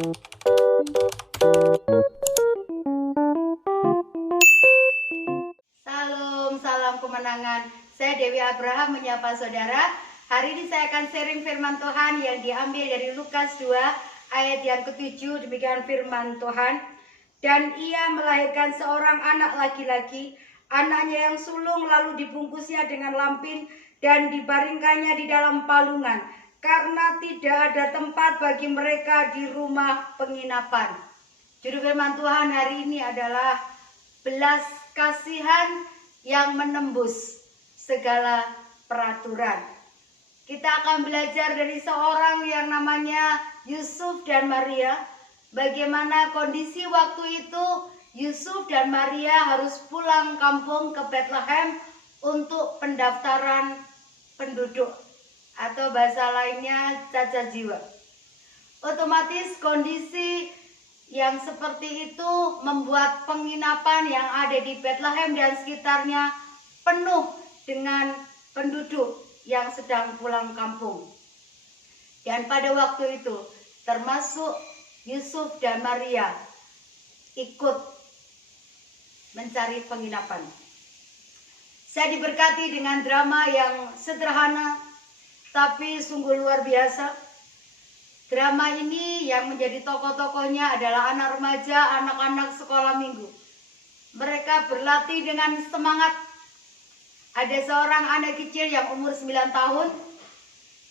Salam kemenangan. Saya Dewi Abraham menyapa saudara. Hari ini saya akan sharing firman Tuhan yang diambil dari Lukas 2 ayat yang ke-7. Demikian firman Tuhan. Dan ia melahirkan seorang anak laki-laki, anaknya yang sulung, lalu dibungkusnya dengan lampin dan dibaringkannya di dalam palungan, karena tidak ada tempat bagi mereka di rumah penginapan. Judul firman Tuhan hari ini adalah belas kasihan yang menembus segala peraturan. Kita akan belajar dari seorang yang namanya Yusuf dan Maria. Bagaimana kondisi waktu itu Yusuf dan Maria harus pulang kampung ke Bethlehem untuk pendaftaran penduduk, atau bahasa lainnya cacat jiwa. Otomatis kondisi yang seperti itu membuat penginapan yang ada di Bethlehem dan sekitarnya penuh dengan penduduk yang sedang pulang kampung. Dan pada waktu itu termasuk Yusuf dan Maria ikut mencari penginapan. Saya diberkati dengan drama yang sederhana tapi sungguh luar biasa. Drama ini yang menjadi tokoh-tokohnya adalah anak remaja, anak-anak sekolah minggu. Mereka berlatih dengan semangat. Ada seorang anak kecil yang umur 9 tahun,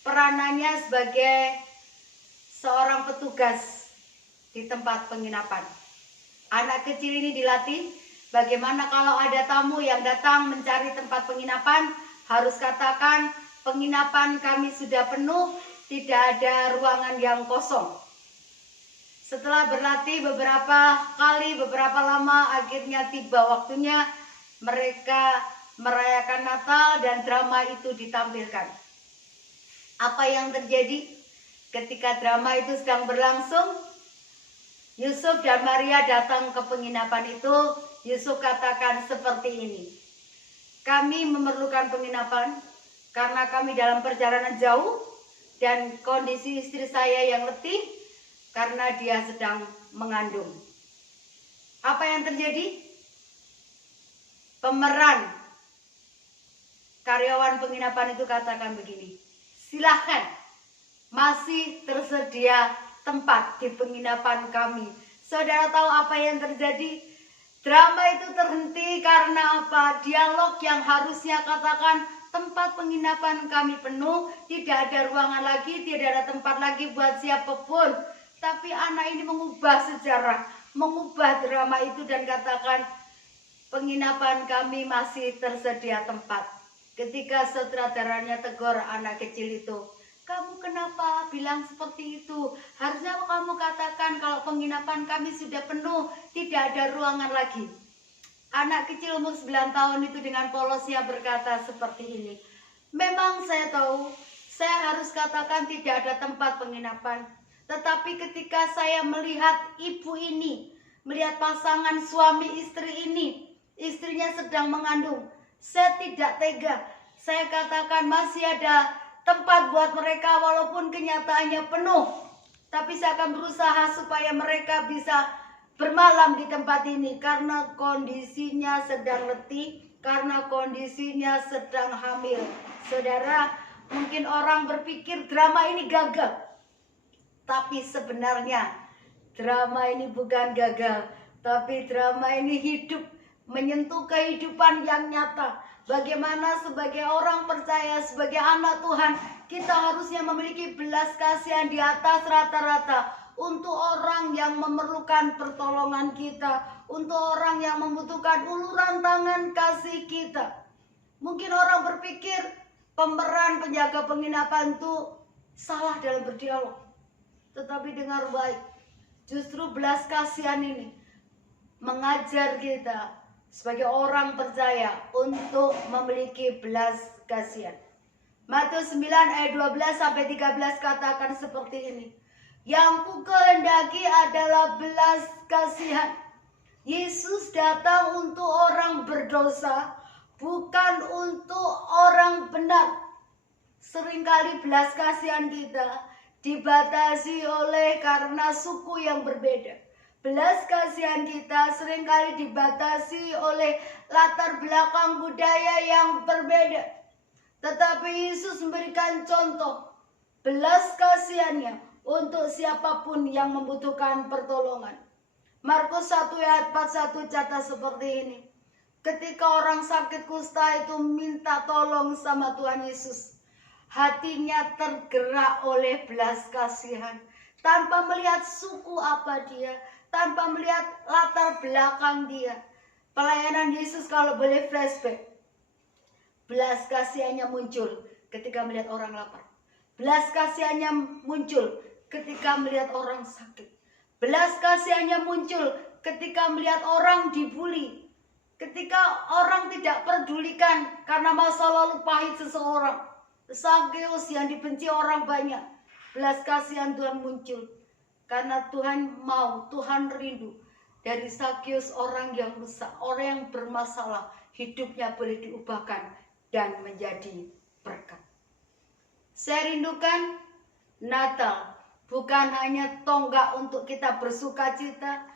peranannya sebagai seorang petugas di tempat penginapan. Anak kecil ini dilatih bagaimana kalau ada tamu yang datang mencari tempat penginapan, harus katakan, penginapan kami sudah penuh, tidak ada ruangan yang kosong. Setelah berlatih beberapa kali, beberapa lama, akhirnya tiba waktunya mereka merayakan Natal dan drama itu ditampilkan. Apa yang terjadi ketika drama itu sedang berlangsung? Yusuf dan Maria datang ke penginapan itu. Yusuf katakan seperti ini, kami memerlukan penginapan karena kami dalam perjalanan jauh, dan kondisi istri saya yang letih karena dia sedang mengandung. Apa yang terjadi? Pemeran karyawan penginapan itu katakan begini, silahkan, masih tersedia tempat di penginapan kami. Saudara tahu apa yang terjadi? Drama itu terhenti karena apa? Dialog yang harusnya katakan, tempat penginapan kami penuh, tidak ada ruangan lagi, tidak ada tempat lagi buat siapapun. Tapi anak ini mengubah sejarah, mengubah drama itu dan katakan, penginapan kami masih tersedia tempat. Ketika sutradaranya tegur anak kecil itu, kamu kenapa bilang seperti itu? Harusnya kamu katakan kalau penginapan kami sudah penuh, tidak ada ruangan lagi. Anak kecil umur 9 tahun itu dengan polosnya berkata seperti ini, memang saya tahu saya harus katakan tidak ada tempat penginapan. Tetapi ketika saya melihat ibu ini, melihat pasangan suami istri ini, istrinya sedang mengandung, saya tidak tega. Saya katakan masih ada tempat buat mereka walaupun kenyataannya penuh. Tapi saya akan berusaha supaya mereka bisa bermalam di tempat ini karena kondisinya sedang letih, karena kondisinya sedang hamil. Saudara, mungkin orang berpikir drama ini gagal. Tapi sebenarnya drama ini bukan gagal, tapi drama ini hidup, menyentuh kehidupan yang nyata. Bagaimana sebagai orang percaya, sebagai anak Tuhan, kita harusnya memiliki belas kasihan di atas rata-rata untuk orang yang memerlukan pertolongan kita, untuk orang yang membutuhkan uluran tangan kasih kita. Mungkin orang berpikir pemeran penjaga penginapan itu salah dalam berdialog. Tetapi dengar baik, justru belas kasihan ini mengajar kita sebagai orang percaya untuk memiliki belas kasihan. Matius 9 ayat 12 sampai 13 katakan seperti ini. Yang ku kehendaki adalah belas kasihan. Yesus datang untuk orang berdosa, bukan untuk orang benar. Seringkali belas kasihan kita dibatasi oleh karena suku yang berbeda. Belas kasihan kita seringkali dibatasi oleh latar belakang budaya yang berbeda. Tetapi Yesus memberikan contoh belas kasihannya untuk siapapun yang membutuhkan pertolongan. Markus 1 ayat 41 catat seperti ini. Ketika orang sakit kusta itu minta tolong sama Tuhan Yesus, hatinya tergerak oleh belas kasihan. Tanpa melihat suku apa dia, tanpa melihat latar belakang dia. Pelayanan Yesus kalau boleh flashback, belas kasihannya muncul ketika melihat orang lapar. Belas kasihannya muncul ketika melihat orang sakit. Belas kasihannya muncul ketika melihat orang dibully. Ketika orang tidak pedulikan karena masa lalu pahit seseorang. Zakheus yang dibenci orang banyak. Belas kasihan Tuhan muncul. Karena Tuhan mau, Tuhan rindu. Dari Zakheus orang yang rusak, orang yang bermasalah. Hidupnya boleh diubahkan dan menjadi berkat. Saya rindukan Natal. Bukan hanya tonggak untuk kita bersuka cita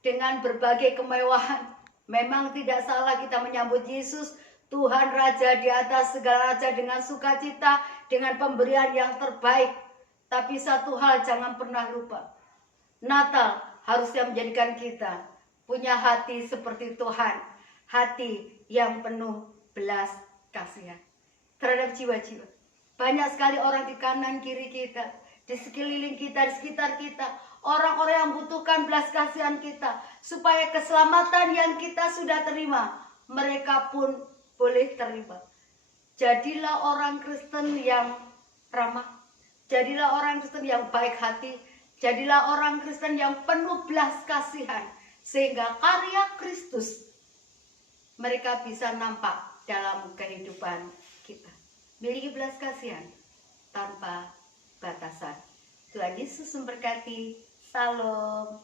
dengan berbagai kemewahan. Memang tidak salah kita menyambut Yesus, Tuhan Raja di atas segala raja dengan sukacita, dengan pemberian yang terbaik. Tapi satu hal jangan pernah lupa. Natal harusnya menjadikan kita punya hati seperti Tuhan. Hati yang penuh belas kasihan terhadap jiwa-jiwa. Banyak sekali orang di kanan kiri kita, di sekeliling kita, di sekitar kita. Orang-orang yang membutuhkan belas kasihan kita. Supaya keselamatan yang kita sudah terima, mereka pun boleh terima. Jadilah orang Kristen yang ramah. Jadilah orang Kristen yang baik hati. Jadilah orang Kristen yang penuh belas kasihan. Sehingga karya Kristus mereka bisa nampak dalam kehidupan kita. Miliki belas kasihan tanpa batasan. Tuhan Yesus memberkati. Salam.